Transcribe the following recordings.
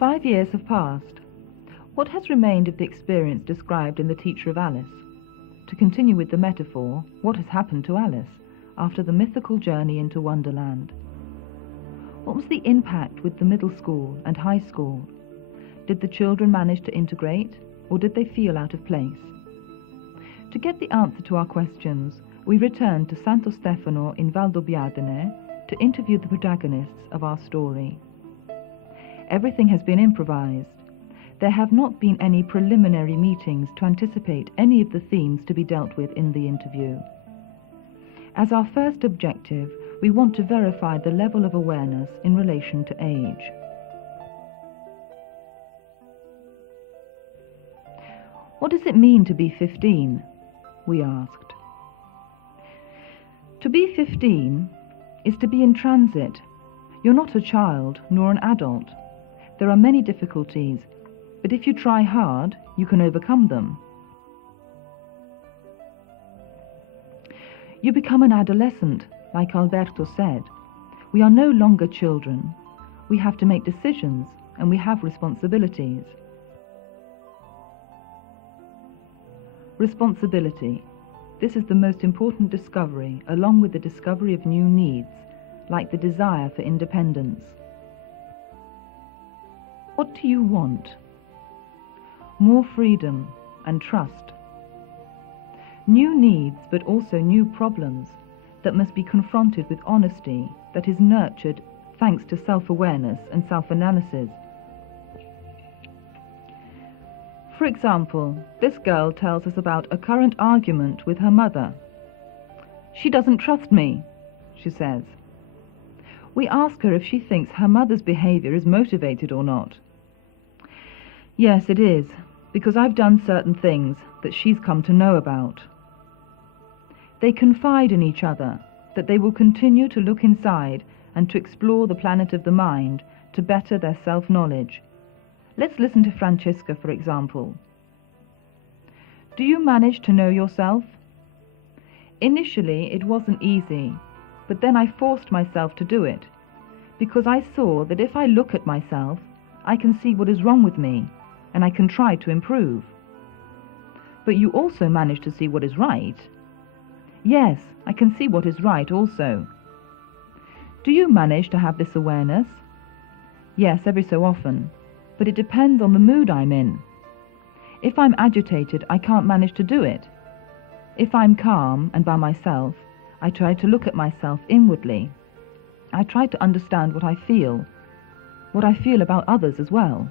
5 years have passed. What has remained of the experience described in The Teacher of Alice? To continue with the metaphor, what has happened to Alice after the mythical journey into Wonderland? What was the impact with the middle school and high school? Did the children manage to integrate, or did they feel out of place? To get the answer to our questions, we returned to Santo Stefano in Valdobbiadene to interview the protagonists of our story. Everything has been improvised. There have not been any preliminary meetings to anticipate any of the themes to be dealt with in the interview. As our first objective, we want to verify the level of awareness in relation to age. What does it mean to be 15? We asked. To be 15 is to be in transit. You're not a child nor an adult. There are many difficulties, but if you try hard, you can overcome them. You become an adolescent, like Alberto said. We are no longer children. We have to make decisions, and we have responsibilities. Responsibility. This is the most important discovery, along with the discovery of new needs, like the desire for independence. What do you want? More freedom and trust. New needs, but also new problems that must be confronted with honesty, that is nurtured thanks to self-awareness and self-analysis. For example, this girl tells us about a current argument with her mother. She doesn't trust me, she says. We ask her if she thinks her mother's behavior is motivated or not. Yes, it is, because I've done certain things that she's come to know about. They confide in each other that they will continue to look inside and to explore the planet of the mind to better their self-knowledge. Let's listen to Francesca, for example. Do you manage to know yourself? Initially, it wasn't easy, but then I forced myself to do it, because I saw that if I look at myself, I can see what is wrong with me, and I can try to improve. But you also manage to see what is right. Yes, I can see what is right also. Do you manage to have this awareness? Yes, every so often, but it depends on the mood I'm in. If I'm agitated, I can't manage to do it. If I'm calm and by myself, I try to look at myself inwardly. I try to understand what I feel about others as well.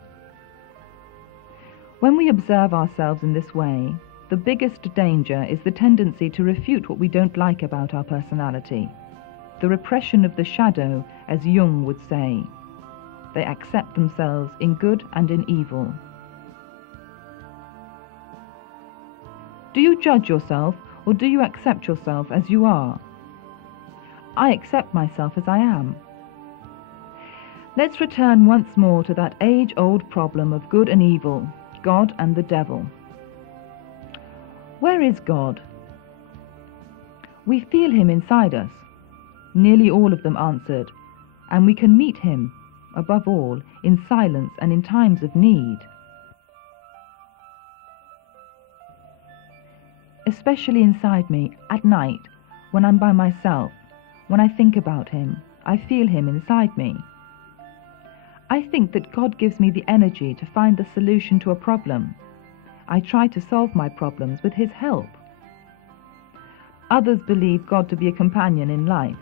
When we observe ourselves in this way, the biggest danger is the tendency to refute what we don't like about our personality. The repression of the shadow, as Jung would say. They accept themselves in good and in evil. Do you judge yourself, or do you accept yourself as you are? I accept myself as I am. Let's return once more to that age-old problem of good and evil, God and the devil. Where is God? We feel him inside us. Nearly all of them answered, and we can meet him, above all, in silence and in times of need. Especially inside me, at night, when I'm by myself, when I think about him, I feel him inside me. I think that God gives me the energy to find the solution to a problem. I try to solve my problems with his help. Others believe God to be a companion in life,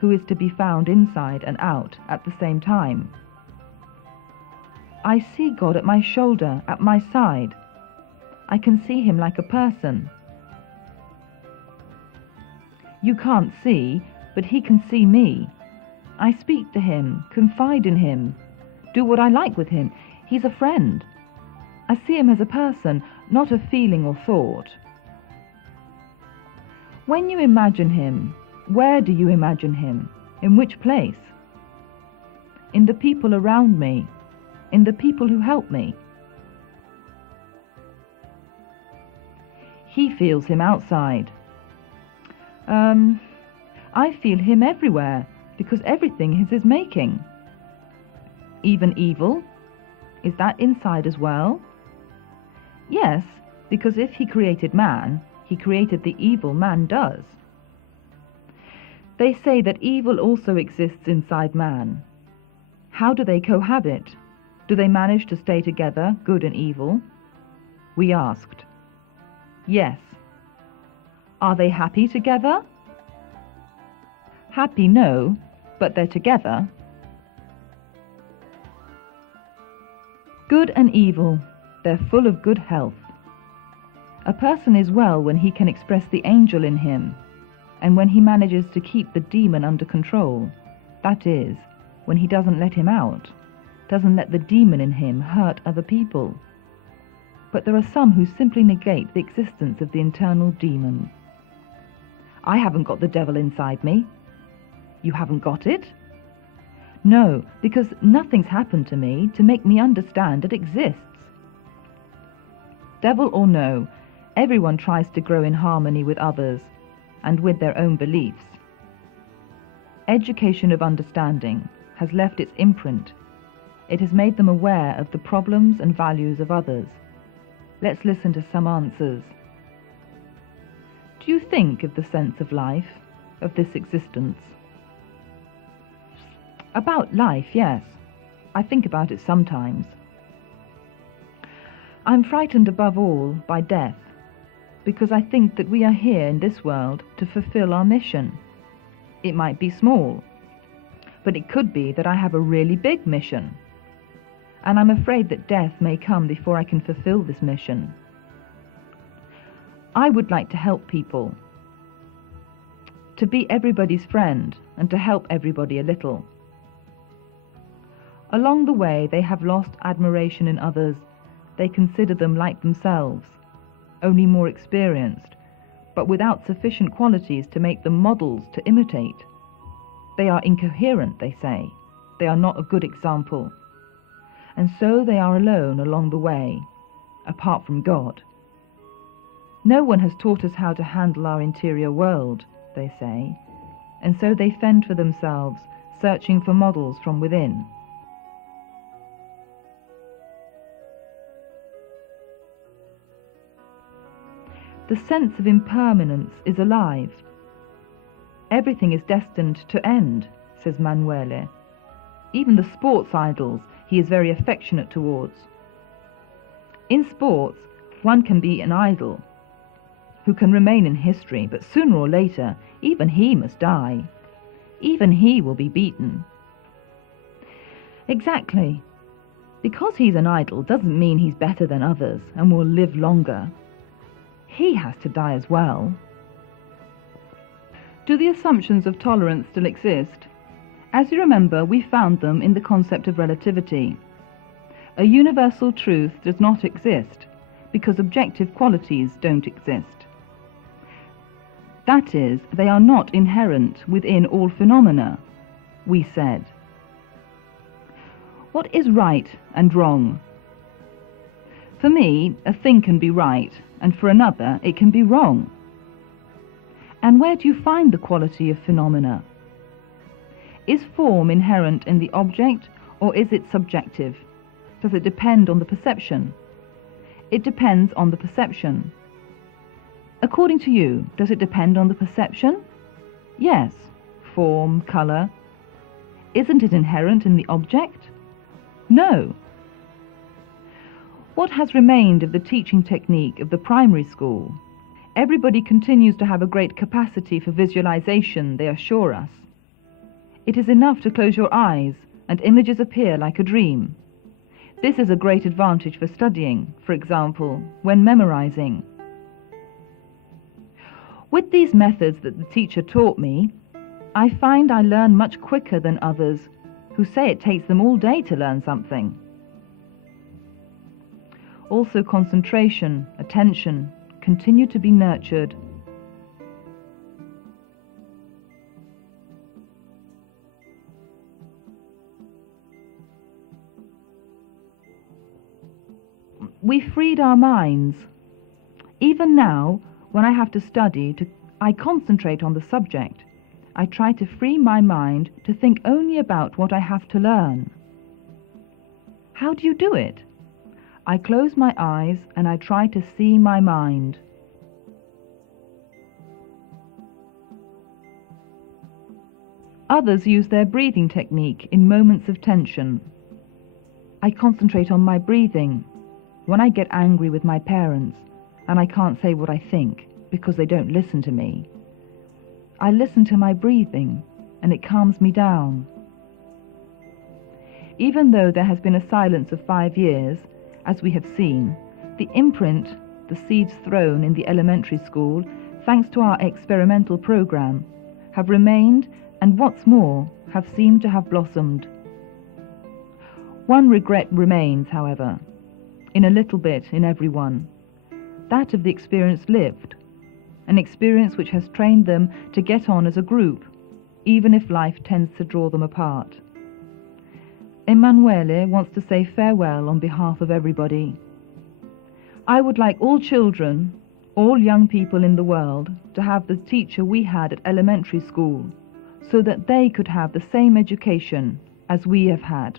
who is to be found inside and out at the same time. I see God at my shoulder, at my side. I can see him like a person. You can't see, but he can see me. I speak to him, confide in him, do what I like with him. He's a friend. I see him as a person, not a feeling or thought. When you imagine him, where do you imagine him? In which place? In the people around me, in the people who help me. He feels him outside. I feel him everywhere, because everything is his making. Even evil? Is that inside as well? Yes, because if he created man, he created the evil man does. They say that evil also exists inside man. How do they cohabit? Do they manage to stay together, good and evil? We asked. Yes. Are they happy together? Happy, no, but they're together. Good and evil, they're full of good health. A person is well when he can express the angel in him, and when he manages to keep the demon under control. That is, when he doesn't let him out, doesn't let the demon in him hurt other people. But there are some who simply negate the existence of the internal demon. I haven't got the devil inside me. You haven't got it? No, because nothing's happened to me to make me understand it exists. Devil or no, everyone tries to grow in harmony with others and with their own beliefs. Education of understanding has left its imprint. It has made them aware of the problems and values of others. Let's listen to some answers. Do you think of the sense of life, of this existence? About life, yes. I think about it sometimes. I'm frightened above all by death, because I think that we are here in this world to fulfill our mission. It might be small, but it could be that I have a really big mission, and I'm afraid that death may come before I can fulfill this mission. I would like to help people, to be everybody's friend and to help everybody a little. Along the way, they have lost admiration in others. They consider them like themselves, only more experienced, but without sufficient qualities to make them models to imitate. They are incoherent, they say. They are not a good example. And so they are alone along the way, apart from God. No one has taught us how to handle our interior world, they say, and so they fend for themselves, searching for models from within. The sense of impermanence is alive. Everything is destined to end, says Manuele. Even the sports idols he is very affectionate towards. In sports, one can be an idol, who can remain in history, but sooner or later, even he must die. Even he will be beaten. Exactly. Because he's an idol doesn't mean he's better than others and will live longer. He has to die as well. Do the assumptions of tolerance still exist? As you remember, we found them in the concept of relativity. A universal truth does not exist because objective qualities don't exist. That is, they are not inherent within all phenomena, we said. What is right and wrong? For me, a thing can be right, and for another, it can be wrong. And where do you find the quality of phenomena? Is form inherent in the object, or is it subjective? Does it depend on the perception? It depends on the perception. According to you, does it depend on the perception? Yes. Form, colour. Isn't it inherent in the object? No. What has remained of the teaching technique of the primary school? Everybody continues to have a great capacity for visualization, they assure us. It is enough to close your eyes and images appear like a dream. This is a great advantage for studying, for example, when memorizing. With these methods that the teacher taught me, I find I learn much quicker than others who say it takes them all day to learn something. Also concentration, attention, continue to be nurtured. We freed our minds. Even now, when I have to study, I concentrate on the subject. I try to free my mind to think only about what I have to learn. How do you do it? I close my eyes and I try to see my mind. Others use their breathing technique in moments of tension. I concentrate on my breathing. When I get angry with my parents and I can't say what I think because they don't listen to me, I listen to my breathing and it calms me down. Even though there has been a silence of 5 years, as we have seen, the imprint, the seeds thrown in the elementary school, thanks to our experimental program, have remained and what's more, have seemed to have blossomed. One regret remains, however, in a little bit in everyone, that of the experience lived, an experience which has trained them to get on as a group, even if life tends to draw them apart. Emanuele wants to say farewell on behalf of everybody. I would like all children, all young people in the world, to have the teacher we had at elementary school, so that they could have the same education as we have had.